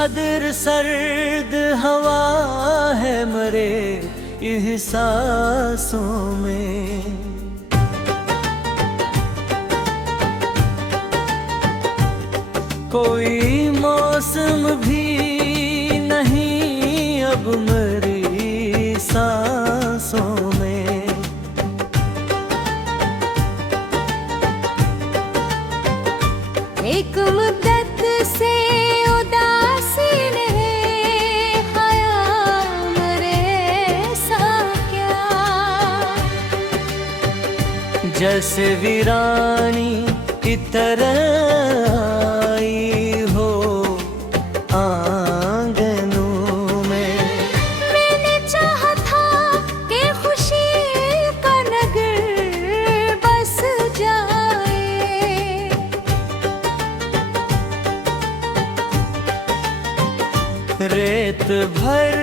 कदर सर्द हवा है मरे एहसासों में। कोई मौसम भी नहीं अब मेरी सांसों में। एक मुद्दत से उदासीन है ख़याल मेरे सा क्या, जैसे वीरानी की तरह आई हो आंगनों में। मैंने चाहा था कि खुशी का नगर बस जाए, रेत भर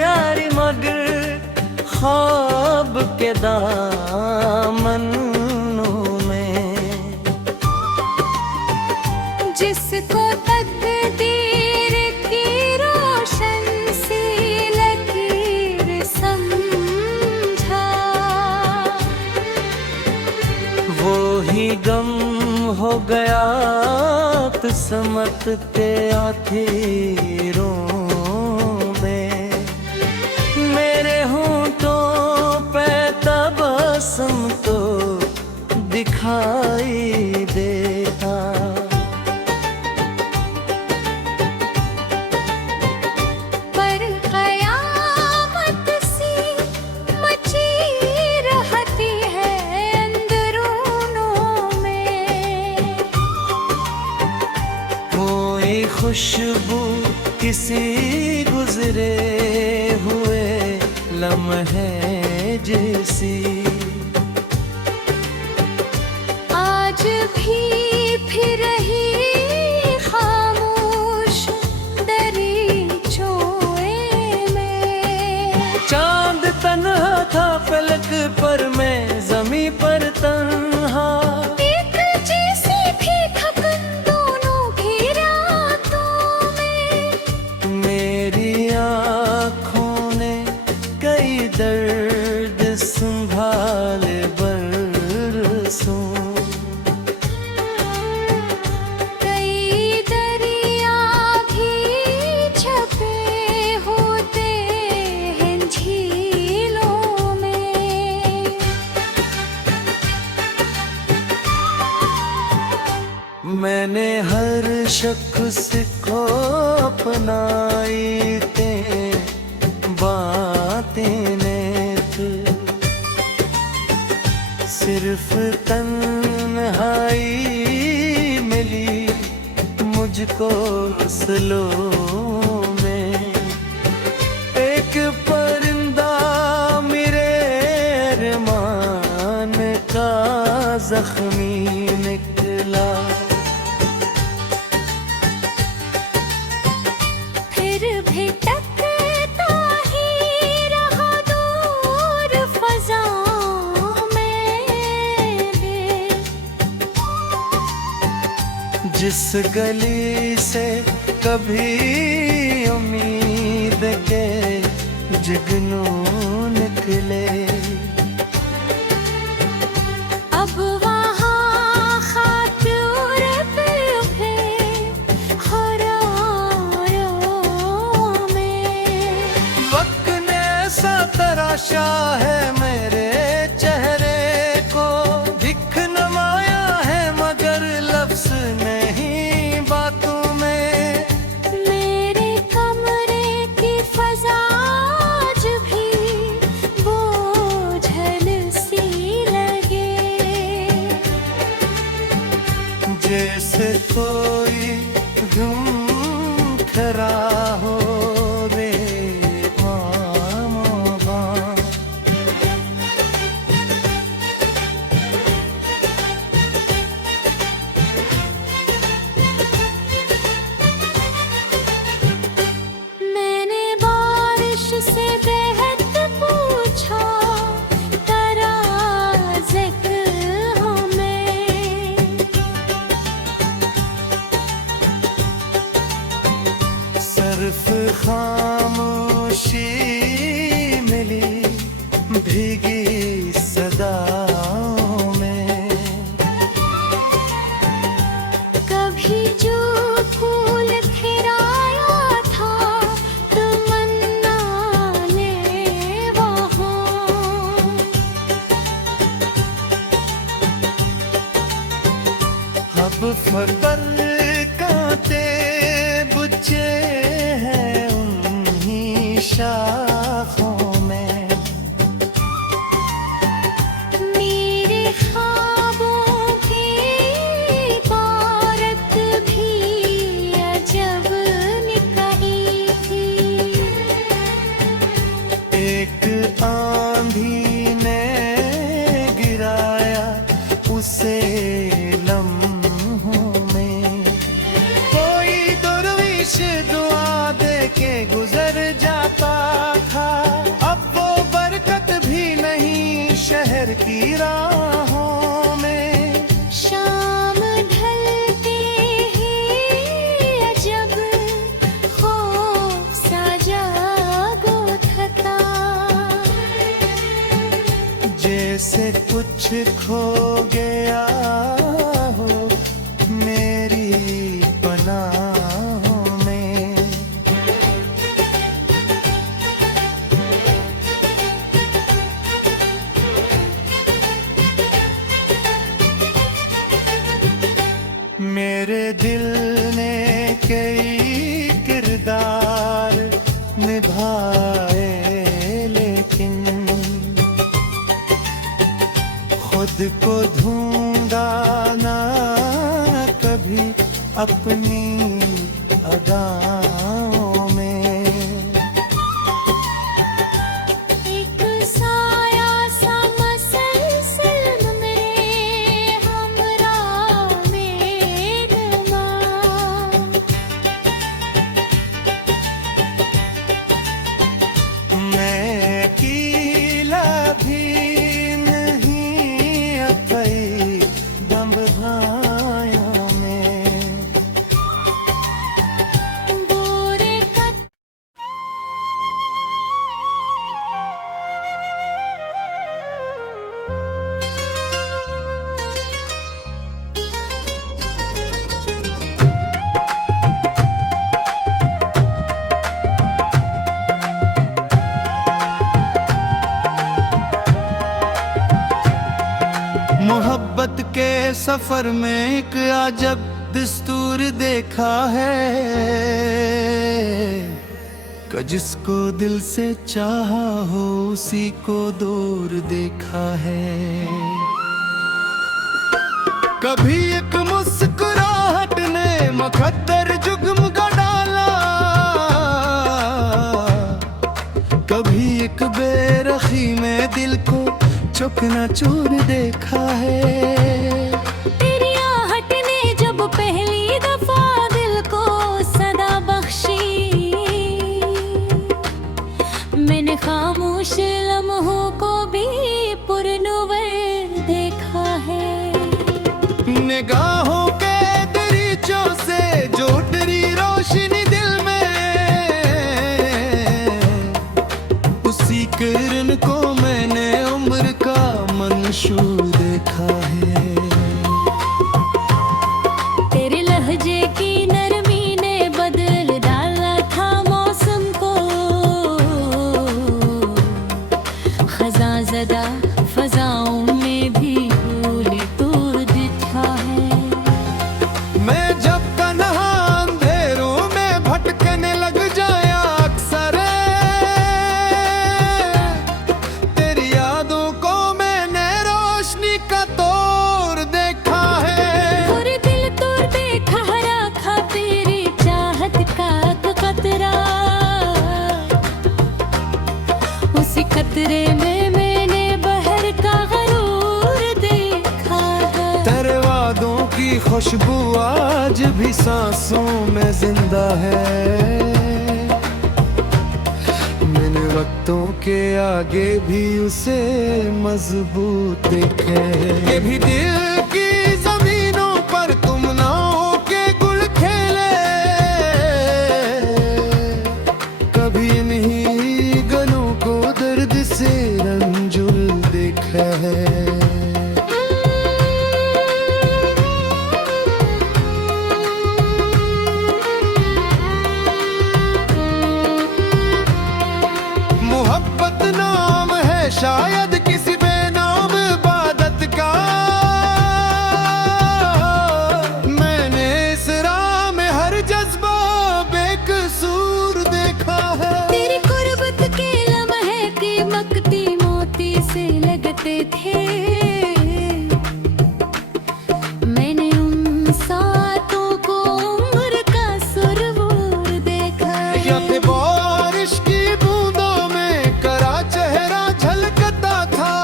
यारी मगर ख्वाब के दामनों में। जिसको तकदीर की रोशन सी लकीर समझा, वो ही गम हो गया किस्मत के आखिरों में। मेरे होंठों पे तबस्सुम तो दिखाई देता, पर क़यामत सी मची रहती है अंदरूनों में। कोई खुशबू किसी गुजरे हुए लम्हे जैसी, आज भी फिर रही खामोश दरीचों में। चांद तन्हा था फलक पर, मैं ज़मीं पर तन्हा। एक जैसी थी थकन दोनों की रातों में। मेरी आँखों ने कई दर्द संभाले बरसों। कई दरिया भी छपे होते हैं झीलों में। मैंने हर शख्स को अपनाई ते बातें ने सिर्फ तन्हाई मिली मुझको फसलों में। एक परिंदा मेरे अरमान का जख्मी निकला, फिर भी टकता ही रहा दूर फ़ज़ाओं में भी। जिस गली से कभी उम्मीद के जुगनू निकले। अब वहाँ खाक उड़ते उठे खरायों में। वक्त ने ऐसा तराशा है मेरे चेहरे को, दिख नमाया है मगर लफ्ज़ नहीं बातों में। मेरे कमरे की फ़ज़ा आज भी बोझल सी लगे, जैसे कोई घूम खरा हो रे बामों बाम। सिर्फ खामोशी मिली भीगी सदाओं में। कभी जो फूल खिराया था तमन्ना ने वहाँ, अब फकर कांटे बुझे हैं उन्हीं शाखों में। मेरे ख्वाबों की इबारत भी अजब निकली थी। एक आंधी ने गिराया उसे लम्हों में। कोई दरविश दुआ दे के गुजर जाता था, अब वो बरकत भी नहीं शहर की राहों में। शाम ढलते ही अजब खौफ सा जागो थका। जैसे कुछ खो गया हो मेरी पनाहों में। मेरे दिल ने कई किरदार निभाए, लेकिन खुद को ढूंढा ना कभी अपनी अदाओं में। एक साया सा मसलसल मेरे हमरा में रमा। मैं अकेला भी नहीं अपई दम भाया में। गोरे का मोहब्बत के सफर में एक अजब दस्तूर देखा है कि जिसको दिल से चाहा हो उसी को दूर देखा है। कभी एक मुस्कुराहट ने मुकद्दर जुगमगा डाला, कभी एक बेरखी में दिल को चकनाचूर देखा है। तेरी आहट ने जब पहली दफा दिल को सदा बख्शी, मैंने खामोश लम्हों को भी पुरनुवर देखा है। निगाहों के दरीचों से जो डरी रोशनी दिल में, उसी किरण को मैंने उम्र का मंशूर देखा है। तेरे लहजे की नरमी ने बदल डाला था मौसम को, खज़ां ज़दा फज़ाओं में भी भूल तो दिखा है। मैं जब तन्हा अंधेरों में भटकने लग जाया अक्सर, तेरी यादों को मैंने रोशनी का तोर देखा है। पूरे दिल तोड़ देखा रखा तेरी चाहत का कतरा, उसी खतरे में मैंने बहर का गरूर देखा है। तेरे वादों की खुशबू आज भी सांसों में जिंदा है। मैंने वक्तों के आगे भी उसे मजबूत देखे। ये भी दिल की जमीनों पर तुम नाओं के गुल खेले, थे। मैंने उन सातों को उम्र का सुरवूर देखा है। या थे बारिश की बूंदों में करा चेहरा झलकता था।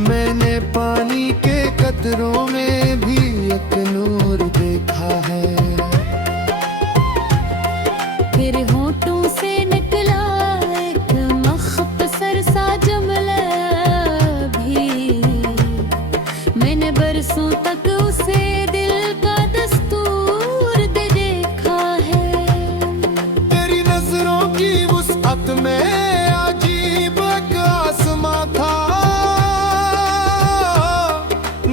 मैंने पानी के कतरों में भी एक नूर देखा है। फिर होठों से निकला एक मख्तसर सा जुमला भी। मैंने बरसों तक उसे दिल का दस्तूर दे देखा है। तेरी नजरों की वुसअत में अजीब एक आसमां था।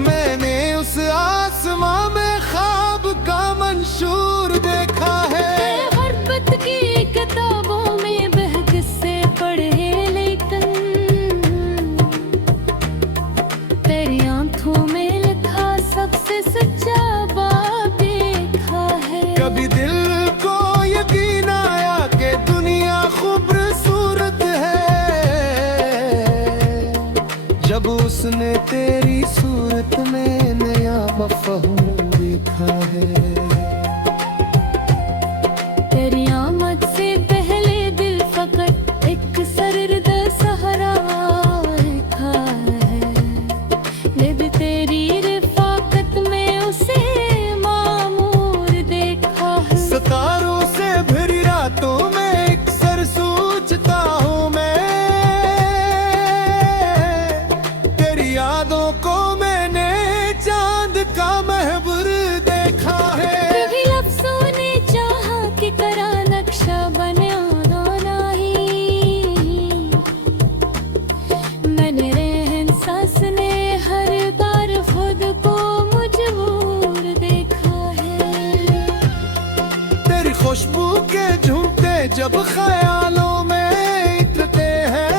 मैंने उस आसमां में ख्वाब का मंशूर देखा है। गुर्बत की किताबों में बह किस्से पढ़े, लेकिन तेरी आंखों में लिखा सबसे सच्चा बाब देखा है। कभी दिल को यकीन आया कि दुनिया खूबसूरत है, जब उसने तेरी सूरत में नया मफ़हूम देखा है। तेरी आमद से पहले दिल फकत एक सर्द सहरा लिखा है। जब तेरी रिफाकत में उसे मामूर देखा है। सितारों से भरी रातों में एक सर सोचता हूँ मैं। तेरी यादों को मैंने चांद का महबूर देखा है। कभी लफ्ज़ों ने चाहा कि करा नक्शा बना नहीं। मैंने रहन सांस ने हर बार खुद को मजबूर देखा है। तेरी खुशबू के झूमते जब ख्यालों में इतरते हैं।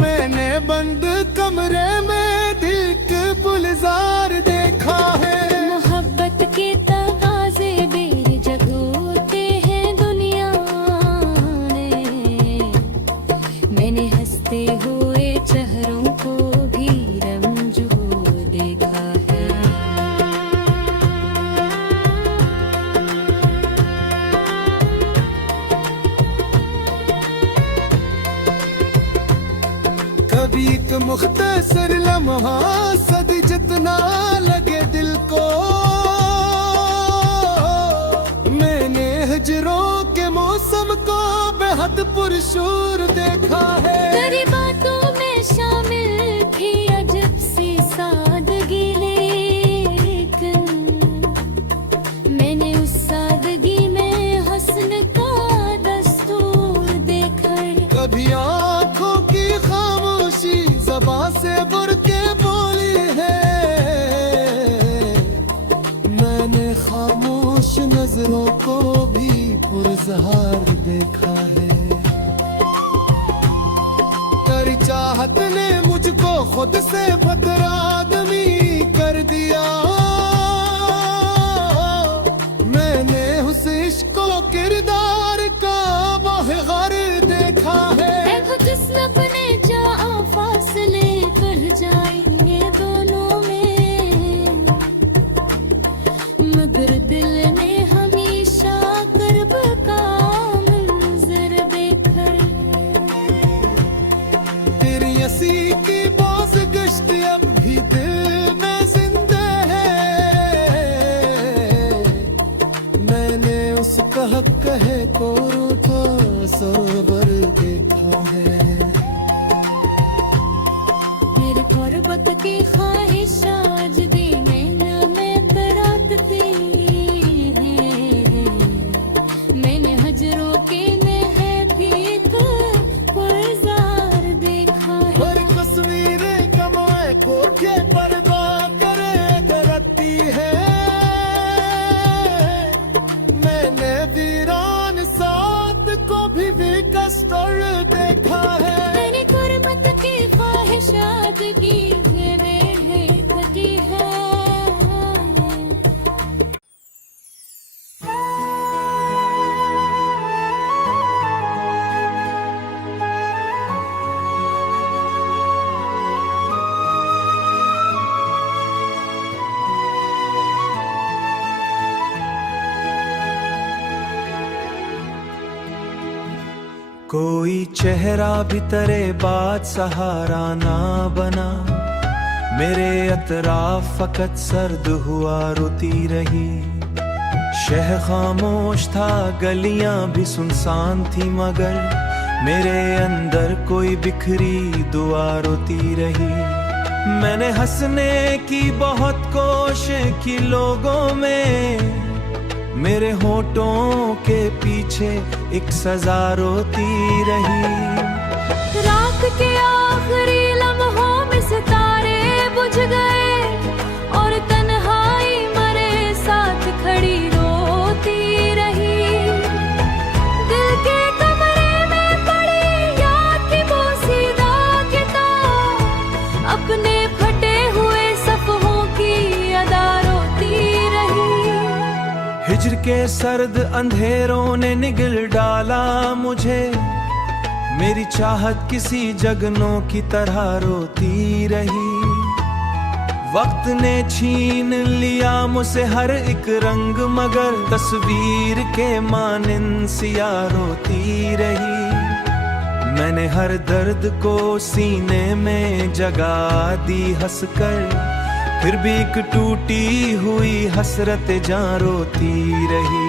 मैंने बंद कमरे में दिल के गुलजार देखा है। मोहब्बत के तकाज़े बेझिझक होते हैं दुनिया ने। मैंने हंसते हुए चेहरों को भी रंजूर देखा है। कभी एक मुख्तसर लम्हा सद जितना लगे दिल को। मैंने हिजरों के मौसम को बेहद पुरशूर देखा है। तेरी बातों में शामिल थी अजब सी सादगी, लेकिन मैंने उस सादगी में हुस्न का दस्तूर देखा है। कभी आंखों की खामोशी ज़बां से बुर के बोली है। मैंने खामोश नजरों को भी पुरज़हार देखा है। तेरी चाहत ने मुझको खुद से बदतर आदमी कर दिया। मैंने उस इश्क को किरदार का बाहर देखा है। देखो जिस्म अपने जा फासले कर जाएंगे दोनों में, मगर दिल ने हमेशा कर्ब का मंजर देखा है। तेरी हंसी की बाज़ गश्त अब भी दिल में जिंदा है। मैंने उसका हक है को रूठा सरोवर देखा है। मेरे गुर्बत की ख्वाहिश आज भी नैना में तराकती है। मैंने हजरों के महफिल गुलजार देखा है। हर तस्वीरें कमाए कोठे पर करे करती है। मैंने वीरान साथ को भी विकस कोई चेहरा भी तेरे बाद सहारा ना बना, मेरे अतराफ फकत सर्द हुआ रोती रही। शहर खामोश था, गलियां भी सुनसान थी, मगर मेरे अंदर कोई बिखरी दुआ रोती रही। मैंने हंसने की बहुत कोशिश की लोगों में, मेरे होठों के पीछे एक सजा रोती रही। रात के आखिरी लम्हों में सितारे बुझ गए और तन्हाई मेरे साथ खड़ी रोती रही। दिल के कमरे में पड़ी याद की बोसीदा किताब, अपने फटे हुए सफ़हों की अदा रोती रही। हिज्र के सर्द अंधेरों ने निगल डाला मुझे, मेरी चाहत किसी जगनों की तरह रोती रही। वक्त ने छीन लिया मुझसे हर एक रंग, मगर तस्वीर के मानिंद सिया रोती रही। मैंने हर दर्द को सीने में जगा दी हंसकर, फिर भी एक टूटी हुई हसरत जां रोती रही।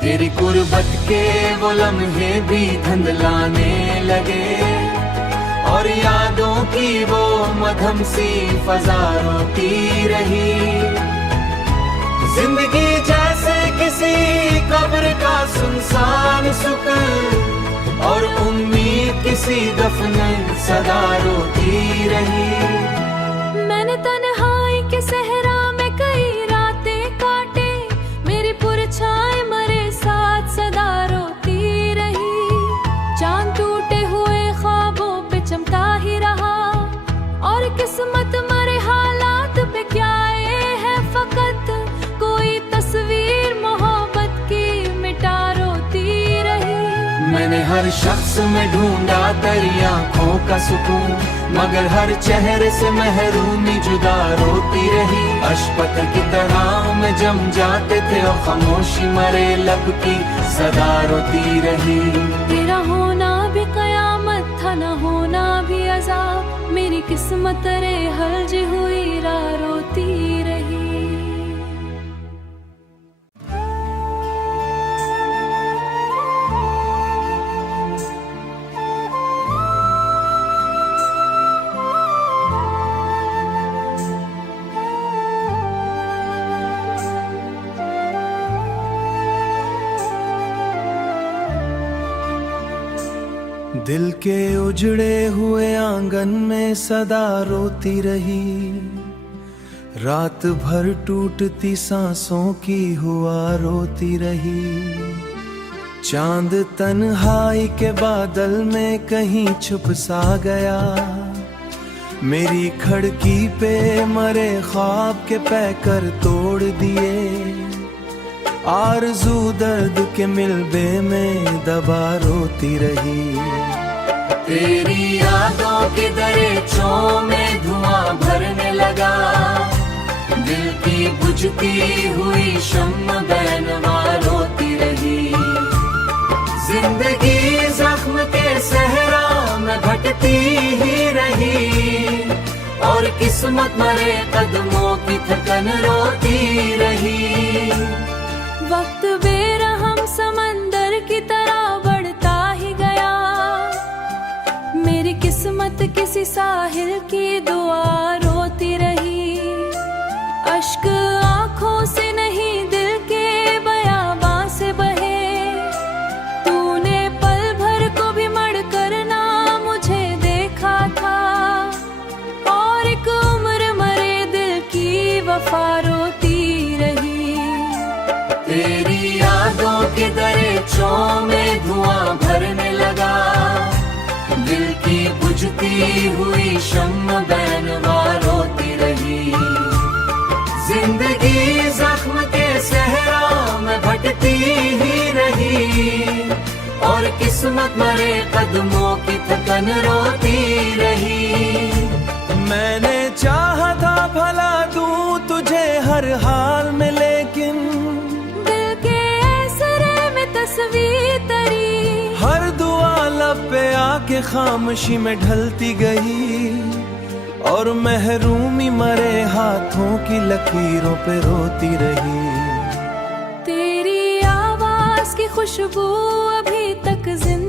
तेरी कुर्बत के वो लम्हे भी धुंधलाने लगे, और यादों की वो मधम सी फजा रोती रही। जिंदगी जैसे किसी कब्र का सुनसान सुकून, और उम्मीद किसी दफन सदा रोती रही। मैंने तन्हाई के सहरा में कई रातें काटे, मेरी पुरछाएं मरे साथ सदा रोती रही। चांद टूटे हुए ख्वाबों पे चमका ही रहा, और किस्मत मरे हालात पे क्या है फकत कोई तस्वीर मोहब्बत की मिटा रोती रही। मैंने हर शख्स में ढूंढा तेरी आंखों का सुकून, मगर हर चेहरे से महरूमी जुदा रोती रही। अशपत की तरह में जम जाते थे और खामोशी मरे लब की सदा रोती रही। तेरा होना भी कयामत था, न होना भी अज़ाब, मेरी किस्मत रे हर्ज हुई रा रोती रही। दिल के उजड़े हुए आंगन में सदा रोती रही। रात भर टूटती सांसों की हुआ रोती रही। चांद तन्हाई के बादल में कहीं छुप सा गया, मेरी खिड़की पे मरे ख्वाब के पैकर तोड़ दिए। आरज़ू दर्द के मिलबे में दबा रोती रही। तेरी यादों के दरिचों में धुआं भरने लगा, दिल की बुझती हुई शम्म बैनवा रोती रही। जिंदगी जख्म के सहरा में भटती ही रही, और किस्मत मरे कदमों की थकन रोती रही। वक्त बेरहम समंदर की तरह बढ़ता ही गया, मेरी किस्मत किसी साहिल की दुआ रोती रही। अश्क आंखों से नहीं दिल के बयाबां से बहे, तूने पल भर को भी मर करना मुझे देखा था, और एक उम्र मरे दिल की वफा रोती रही। तेरी यादों के दरिचों में धुआं भरने लगा, दिल की बुझती हुई शम्म बैनवा रोती रही। जिंदगी जख्म के सहरा में भटती ही रही, और किस्मत मरे कदमों की थकन रोती रही। मैंने चाहा था भला दूं तुझे हर हाल में, लेकिन दिल के ऐसरे में तस्वीर तरी हर दुआ के खामोशी में ढलती गई और महरूमी मरे हाथों की लकीरों पे रोती रही। तेरी आवाज की खुशबू अभी तक जिंदा